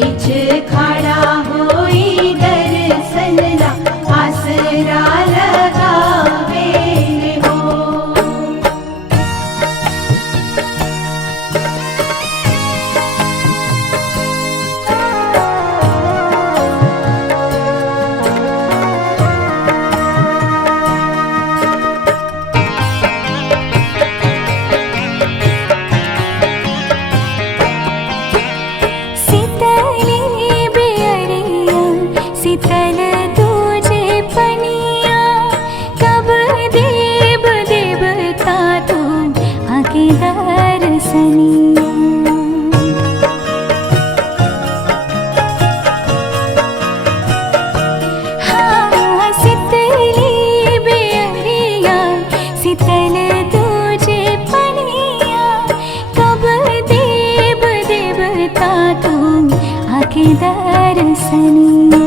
बीच खड़ा होई दर्शन ला आसरा लगावे हो। शीतल तुझे पनिया कब देव देवता तुम आके दर्शनिया। हाँ शीतली बेअरिया शीतल तुझे पनिया कब देव देवता तुम आके दर्शनिया।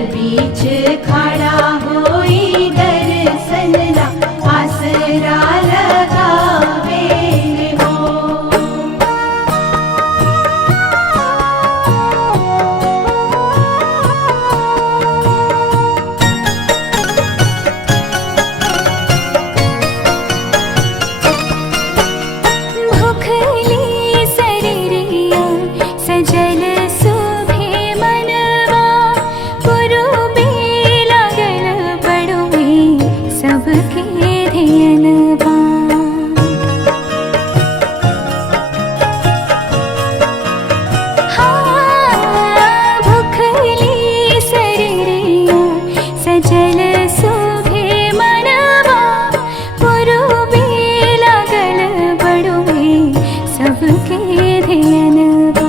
बीच खड़ा होई दर्शन ला आसरा लगावे हो। भूखली शरीरिया सजल सुभे मनवा पुरुबे लागल बड़ुए सबके ध्यानवा। हाँ भूखली शरीरिया सजल सुभे मनवा पुरुबे लागल बड़ुए सबके ध्यानवा।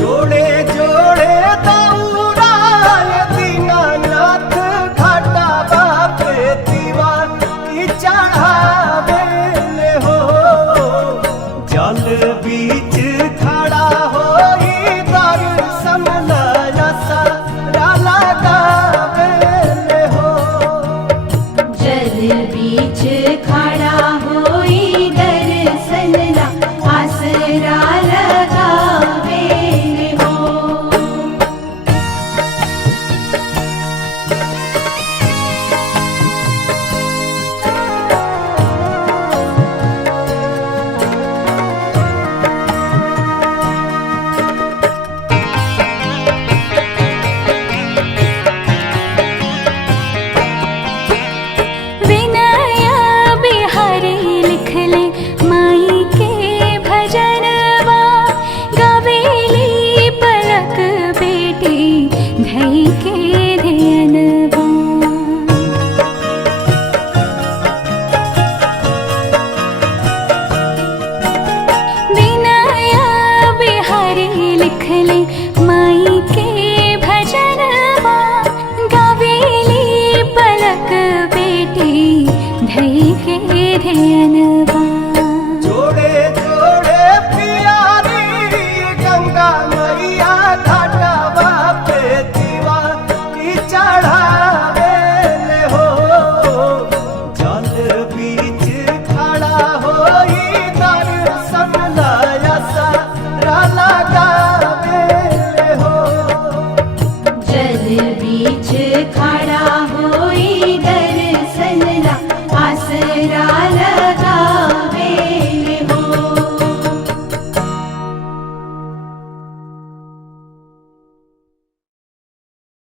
जोड़े जोड़े दौड़ाए दीनानाथ घाटा बापे दीवा की चढ़ावे हो। जल बीच खड़ा होई दर्शन ला आसरा लगावे हो। जल बीच खड़ा होई दर्शन ला आसरा लगावे हो। विनया बिहारी लिखले माई के भजनवा गावेली पलक बेटी धई के ध्यानवा। विनया बिहारी लिखले माई के भजनवा गावेली पलक बेटी धई के ध्यानवा। जोड़े जोड़े प्यारी गंगा मैया घाटा बापे दीवा की चढ़ावे हो। जल बीच खड़ा होई दर्शन ला आसरा लगावे हो। जल बीच खड़ा